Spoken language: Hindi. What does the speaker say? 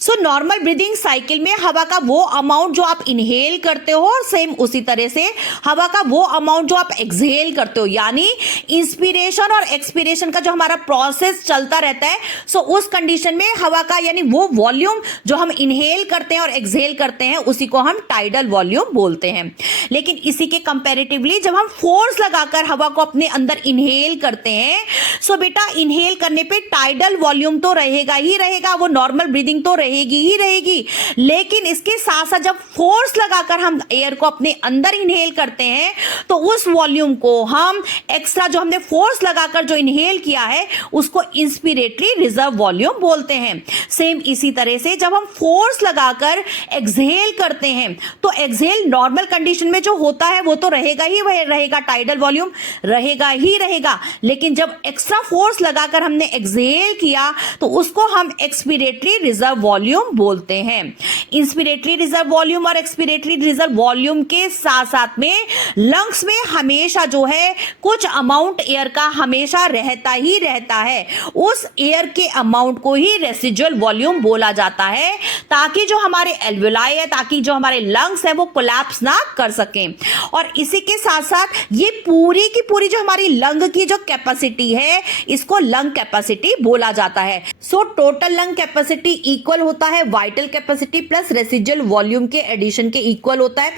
सो नॉर्मल ब्रीदिंग साइकिल में हवा का वो अमाउंट जो आप इनहेल करते हो और सेम उसी तरह से हवा का वो अमाउंट जो आप एक्सहेल करते हो, यानी इंस्पिरेशन और एक्सपिरेशन का जो हमारा प्रोसेस चलता रहता है। सो उस कंडीशन में हवा का यानी वो वॉल्यूम जो हम इनहेल करते हैं और एक्सहेल करते हैं उसी को हम टाइडल वॉल्यूम बोलते हैं। लेकिन इसी के कंपैरेटिवली जब हम फोर्स लगाकर हवा को अपने अंदर इनहेल करते हैं, सो बेटा इनहेल करने पे टाइडल वॉल्यूम तो रहेगा ही रहेगा, वो नॉर्मल ब्रीदिंग तो रहेगी ही रहेगी। लेकिन इसके साथ साथ जब फोर्स लगाकर हम एयर को अपने अंदर इनहेल करते हैं तो उस वॉल्यूम को हम एक्स्ट्रा जो हमने फोर्स लगाकर जो इनहेल किया है उसको इंस्पिरेटरी रिजर्व वॉल्यूम बोलते हैं। सेम इसी तरह से जब हम फोर्स लगाकर एक्सहेल करते हैं तो एक्सहेल नॉर्मल कंडीशन में जो होता है वो तो रहेगा ही रहेगा, टाइडल वॉल्यूम रहेगा ही रहेगा। लेकिन जब एक्स्ट्रा फोर्स लगाकर हमने एक्सहेल किया तो उसको हम एक्सपिरेटरी रिजर्व वॉल्यूम बोलते हैं। इंस्पिरेटरी रिजर्व वॉल्यूम और एक्सपिरेटरी रिजर्व वॉल्यूम के साथ साथ में लंग्स में हमेशा जो है कुछ अमाउंट एयर का हमेशा रहता ही रहता है। उस एयर के अमाउंट को ही रेसिजुअल वॉल्यूम बोला जाता है, ताकि जो हमारे एल्वेलाई है, ताकि जो हमारे लंग्स है वो कोलैप्स ना कर सकें। और इसी के साथ साथ ये पूरी की पूरी जो हमारी लंग की जो कैपेसिटी है इसको लंग कैपेसिटी बोला जाता है। So total lung capacity equal होता है वाइटल कैपेसिटी प्लस रेसिजुअल वॉल्यूम के एडिशन के इक्वल होता है।